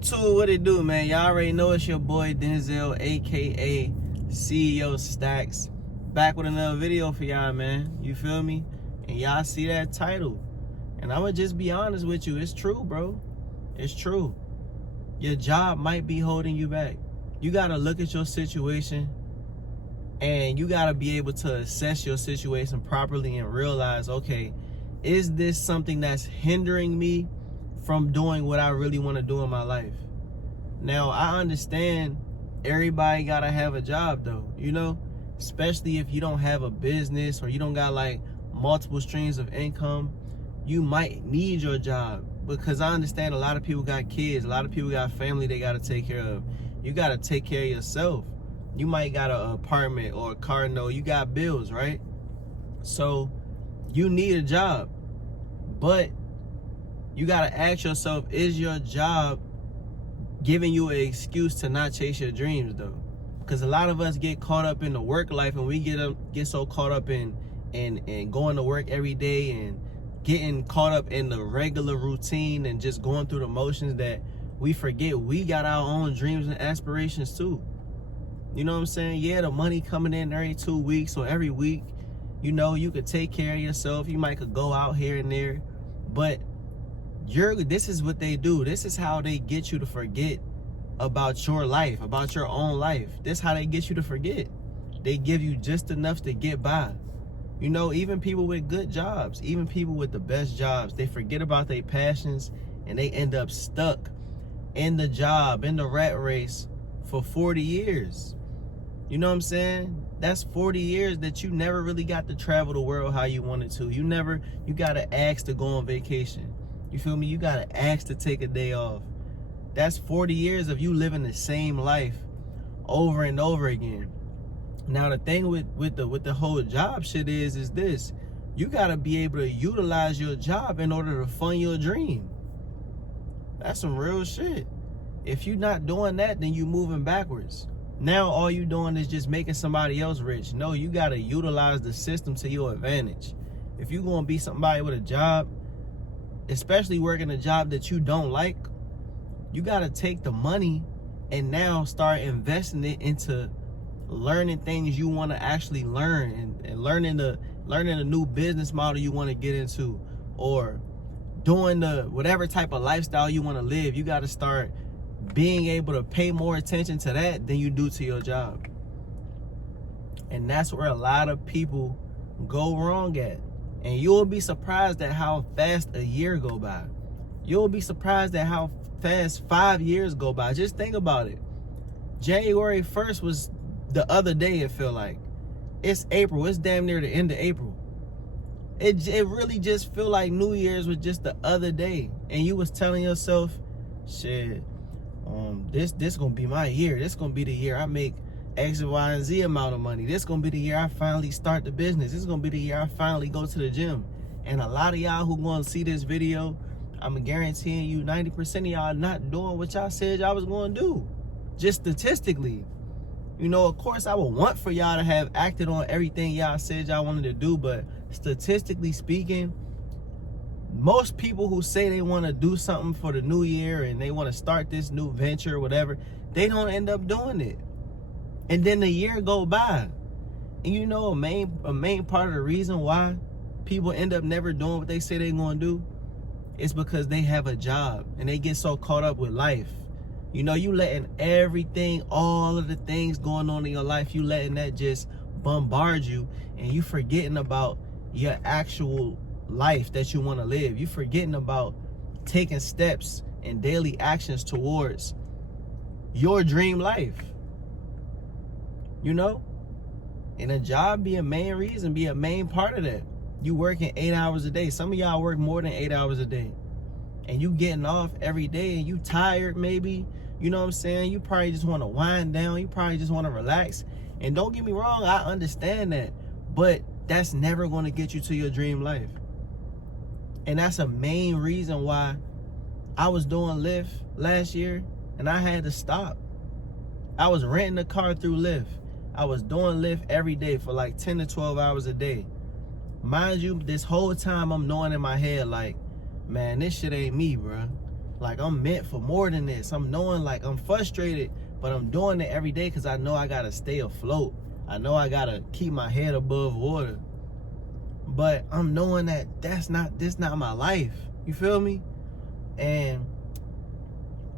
YouTube, what it do, man? Y'all already know it's your boy Denzel, aka Ceo.Stacks, back with another video for y'all, man. You feel me? And y'all see that title. And I'ma just be honest with you. It's true, bro. It's true. Your job might be holding you back. You gotta look at your situation and you gotta be able to assess your situation properly and realize, okay, is this something that's hindering me from doing what I really want to do in my life? Now, I understand everybody gotta have a job though, you know, especially if you don't have a business or you don't got like multiple streams of income. You might need your job, because I understand a lot of people got kids, a lot of people got family they gotta take care of. You gotta take care of yourself. You might got an apartment or a car note, you got bills, right? So you need a job, but you gotta ask yourself, is your job giving you an excuse to not chase your dreams though? Because a lot of us get caught up in the work life, and we get so caught up in going to work every day and getting caught up in the regular routine and just going through the motions that we forget we got our own dreams and aspirations too. You know what I'm saying? Yeah, the money coming in every 2 weeks or every week, you know, you could take care of yourself. You might could go out here and there, but this is what they do. This is how they get you to forget about your life, about your own life. This is how they get you to forget. They give you just enough to get by. You know, even people with good jobs, even people with the best jobs, they forget about their passions and they end up stuck in the job, in the rat race for 40 years. You know what I'm saying? That's 40 years that you never really got to travel the world how you wanted to. You got to ask to go on vacation. You feel me? You got to ask to take a day off. That's 40 years of you living the same life over and over again. Now, the thing with the whole job shit is this. You got to be able to utilize your job in order to fund your dream. That's some real shit. If you're not doing that, then you moving backwards. Now all you doing is just making somebody else rich. No, you got to utilize the system to your advantage. If you're going to be somebody with a job, especially working a job that you don't like, you got to take the money and now start investing it into learning things you want to actually learn, and learning a new business model you want to get into, or doing the whatever type of lifestyle you want to live. You got to start being able to pay more attention to that than you do to your job. And that's where a lot of people go wrong at. And you'll be surprised at how fast a year go by. You'll be surprised at how fast 5 years go by. Just think about it. January 1st was the other day, it feel like. It's April. It's damn near the end of April. It really just feel like New Year's was just the other day. And you was telling yourself, shit, this gonna be my year. This gonna be the year I make X, Y, and Z amount of money. This gonna be the year I finally start the business. This is gonna be the year I finally go to the gym. And a lot of y'all who gonna see this video, I'm guaranteeing you 90% of y'all not doing what y'all said y'all was gonna do. Just statistically. You know, of course, I would want for y'all to have acted on everything y'all said y'all wanted to do, but statistically speaking, most people who say they want to do something for the new year and they want to start this new venture or whatever, they don't end up doing it. And then the year go by. And you know, a main part of the reason why people end up never doing what they say they're going to do is because they have a job and they get so caught up with life. You know, you letting everything, all of the things going on in your life, you letting that just bombard you, and you forgetting about your actual life that you want to live. You forgetting about taking steps and daily actions towards your dream life. You know? And a job be a main reason, be a main part of that. You working 8 hours a day. Some of y'all work more than 8 hours a day. And you getting off every day and you tired maybe. You know what I'm saying? You probably just want to wind down. You probably just want to relax. And don't get me wrong, I understand that. But that's never going to get you to your dream life. And that's a main reason why I was doing Lyft last year and I had to stop. I was renting a car through Lyft. I was doing Lyft every day for like 10 to 12 hours a day. Mind you, this whole time I'm knowing in my head like, man, this shit ain't me, bro. Like, I'm meant for more than this. I'm knowing, like, I'm frustrated, but I'm doing it every day because I know I gotta stay afloat. I know I gotta keep my head above water. But I'm knowing that this not my life. You feel me? And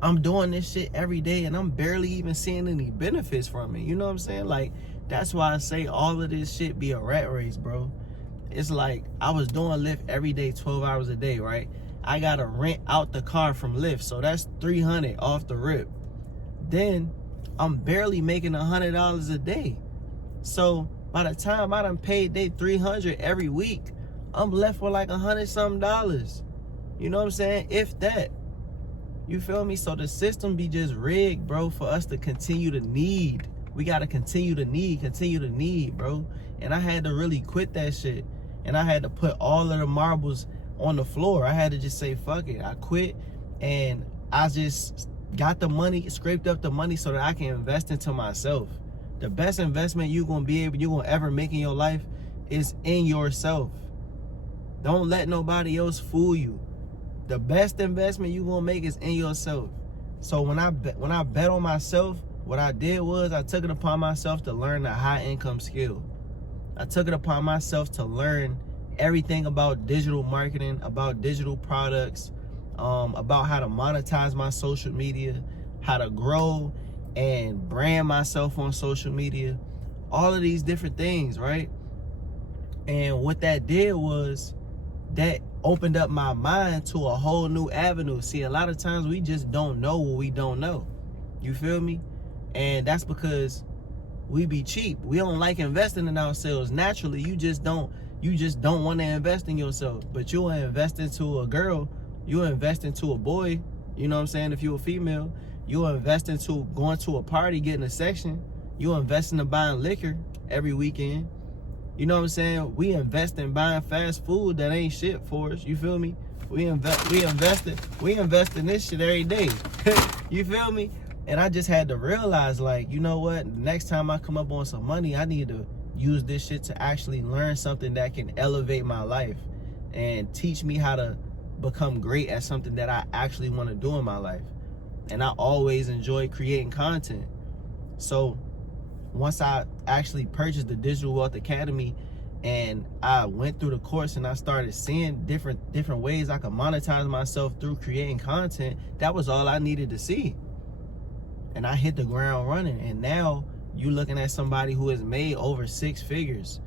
I'm doing this shit every day, and I'm barely even seeing any benefits from it. You know what I'm saying? Like, that's why I say all of this shit be a rat race, bro. It's like, I was doing Lyft every day, 12 hours a day, right? I gotta rent out the car from Lyft, so that's $300 off the rip. Then I'm barely making $100 a day. So by the time I done paid they $300 every week, I'm left with like $100-something. You know what I'm saying? If that. You feel me? So the system be just rigged, bro, for us to continue to need. We gotta continue to need, bro. And I had to really quit that shit. And I had to put all of the marbles on the floor. I had to just say, fuck it. I quit, and I just got the money, scraped up the money so that I can invest into myself. The best investment you're gonna ever make in your life is in yourself. Don't let nobody else fool you. The best investment you're gonna make is in yourself. So when I bet on myself, what I did was I took it upon myself to learn a high income skill. I took it upon myself to learn everything about digital marketing, about digital products, about how to monetize my social media, how to grow and brand myself on social media, all of these different things, right? And what that did was that opened up my mind to a whole new avenue. See, a lot of times we just don't know what we don't know. You feel me? And that's because we be cheap. We don't like investing in ourselves. Naturally, you just don't want to invest in yourself. But you'll invest into a girl, you'll invest into a boy, you know what I'm saying? If you're a female, you'll invest into going to a party, getting a section. You'll invest into buying liquor every weekend. You know what I'm saying? We invest in buying fast food that ain't shit for us. You feel me? We invest in this shit every day. You feel me? And I just had to realize, like, you know what? Next time I come up on some money, I need to use this shit to actually learn something that can elevate my life and teach me how to become great at something that I actually want to do in my life. And I always enjoy creating content. So once I actually purchased the Digital Wealth Academy and I went through the course and I started seeing different ways I could monetize myself through creating content, that was all I needed to see. And I hit the ground running. And now you looking at somebody who has made over 6 figures.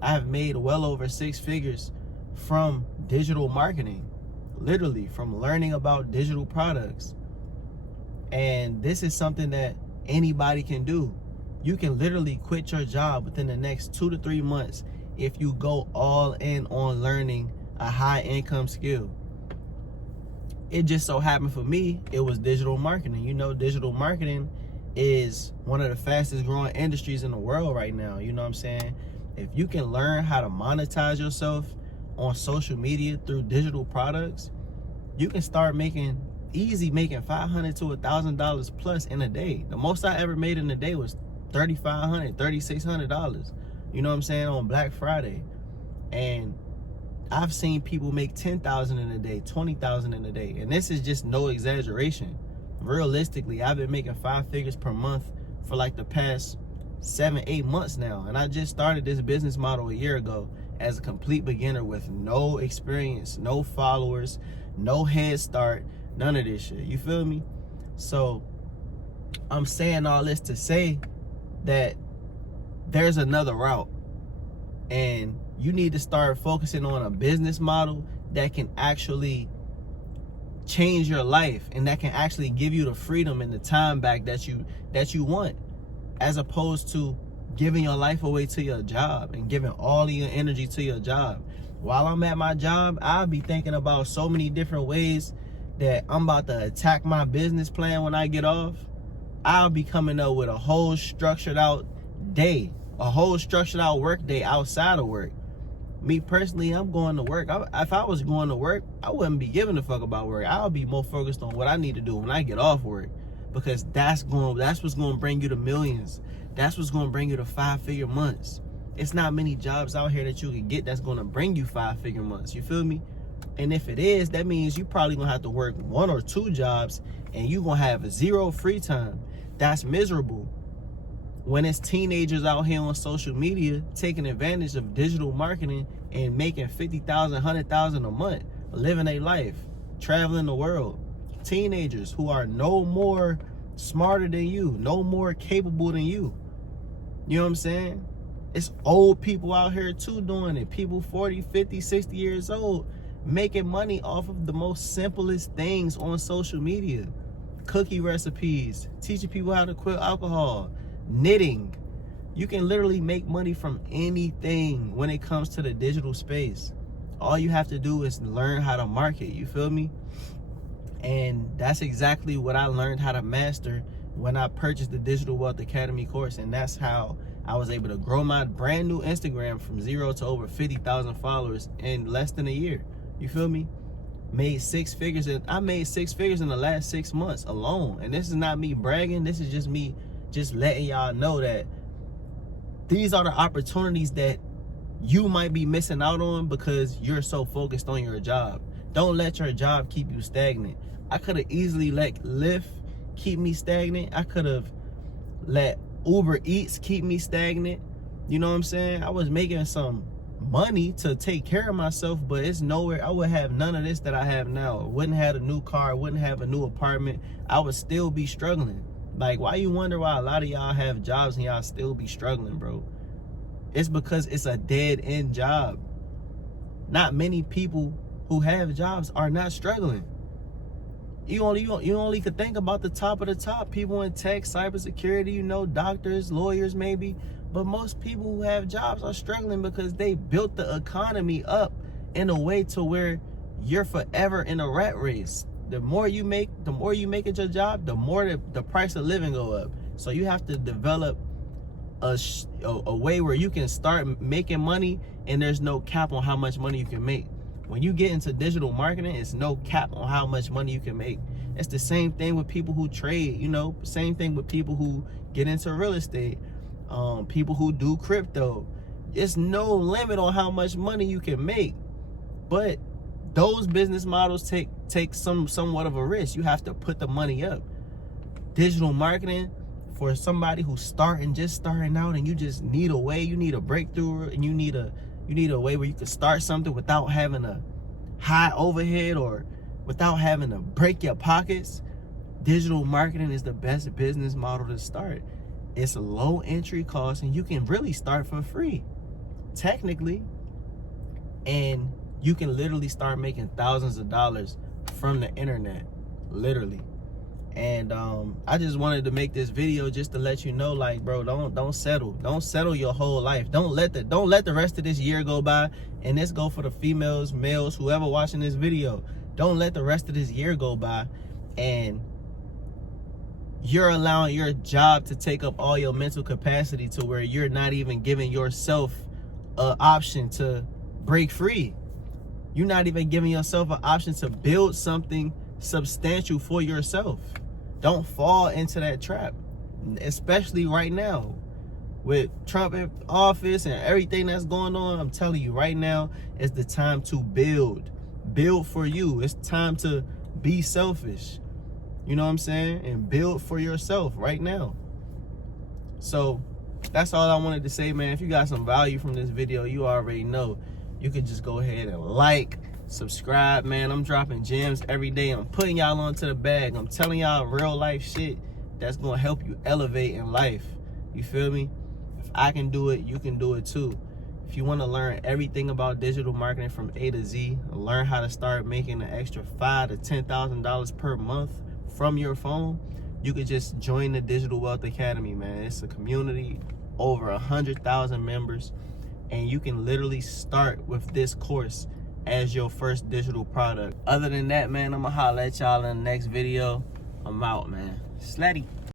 I have made well over 6 figures from digital marketing, literally from learning about digital products. And this is something that anybody can do. You can literally quit your job within the next 2 to 3 months if you go all in on learning a high income skill. It just so happened for me, it was digital marketing. You know, digital marketing is one of the fastest growing industries in the world right now. You know what I'm saying? If you can learn how to monetize yourself on social media through digital products, you can start making $500 to $1,000 plus in a day. The most I ever made in a day was $3,500, $3,600. You know what I'm saying? On Black Friday. And I've seen people make $10,000 in a day, $20,000 in a day. And this is just no exaggeration. Realistically, I've been making 5 figures per month for like the past 7-8 months now. And I just started this business model a year ago as a complete beginner with no experience, no followers, no head start, none of this shit. You feel me? So I'm saying all this to say that there's another route. And you need to start focusing on a business model that can actually change your life and that can actually give you the freedom and the time back that you want, as opposed to giving your life away to your job and giving all of your energy to your job. While I'm at my job, I'll be thinking about so many different ways that I'm about to attack my business plan when I get off. I'll be coming up with a whole structured out day, a whole structured out work day outside of work. Me personally, I'm going to work. If I was going to work, I wouldn't be giving a fuck about work. I'll be more focused on what I need to do when I get off work, because that's what's going to bring you to millions. That's what's going to bring you to 5-figure months. It's not many jobs out here that you can get that's going to bring you 5-figure months. You feel me? And if it is, that means you probably gonna have to work 1 or 2 jobs and you gonna have 0 free time. That's miserable. When it's teenagers out here on social media taking advantage of digital marketing and making 50,000, 100,000 a month, living a life, traveling the world. Teenagers who are no more smarter than you, no more capable than you. You know what I'm saying? It's old people out here too doing it. People 40, 50, 60 years old making money off of the most simplest things on social media. Cookie recipes, teaching people how to quit alcohol, knitting. You can literally make money from anything when it comes to the digital space. All you have to do is learn how to market, you feel me? And that's exactly what I learned how to master when I purchased the Digital Wealth Academy course. And that's how I was able to grow my brand new Instagram from 0 to over 50,000 followers in less than a year. You feel me? Made 6 figures, and I made 6 figures in the last 6 months alone. And this is not me bragging. This is just me just letting y'all know that these are the opportunities that you might be missing out on because you're so focused on your job. Don't let your job keep you stagnant. I could have easily let Lyft keep me stagnant. I could have let Uber Eats keep me stagnant. You know what I'm saying? I was making some money to take care of myself, but it's nowhere. I would have none of this that I have now. I wouldn't have a new car, wouldn't have a new apartment. I would still be struggling. Like, why you wonder why a lot of y'all have jobs and y'all still be struggling, bro? It's because it's a dead-end job. Not many people who have jobs are not struggling. You only could think about the top of the top. People in tech, cybersecurity, you know, doctors, lawyers maybe. But most people who have jobs are struggling because they built the economy up in a way to where you're forever in a rat race. The more you make at your job, the more the price of living go up. So you have to develop a way where you can start making money and there's no cap on how much money you can make. When you get into digital marketing, it's no cap on how much money you can make. It's the same thing with people who trade, you know, same thing with people who get into real estate, people who do crypto. It's no limit on how much money you can make. But those business models take somewhat of a risk. You have to put the money up. Digital marketing, for somebody who's just starting out and you just need a way, you need a breakthrough, and you need a way where you can start something without having a high overhead or without having to break your pockets. Digital marketing is the best business model to start. It's a low entry cost and you can really start for free, technically. And you can literally start making thousands of dollars from the internet, literally. And I just wanted to make this video just to let you know, like, bro, don't settle your whole life. Don't let the rest of this year go by. And this go for the females, males, whoever watching this video. Don't let the rest of this year go by and you're allowing your job to take up all your mental capacity to where you're not even giving yourself an option to break free. You're not even giving yourself an option to build something substantial for yourself. Don't fall into that trap, especially right now with Trump in office and everything that's going on. I'm telling you right now is the time to build for you. It's time to be selfish, you know what I'm saying, and build for yourself right now. So that's all I wanted to say, man. If you got some value from this video, you already know you could just go ahead and like, subscribe, man. I'm dropping gems every day. I'm putting y'all onto the bag. I'm telling y'all real life shit that's gonna help you elevate in life. You feel me? If I can do it, you can do it too. If you want to learn everything about digital marketing from A to Z, learn how to start making an extra $5,000 to $10,000 per month from your phone, you could just join the Digital Wealth Academy, man. It's a community, over 100,000 members, and you can literally start with this course as your first digital product. Other than that, man, I'm gonna holler at y'all in the next video. I'm out, man. Slatty.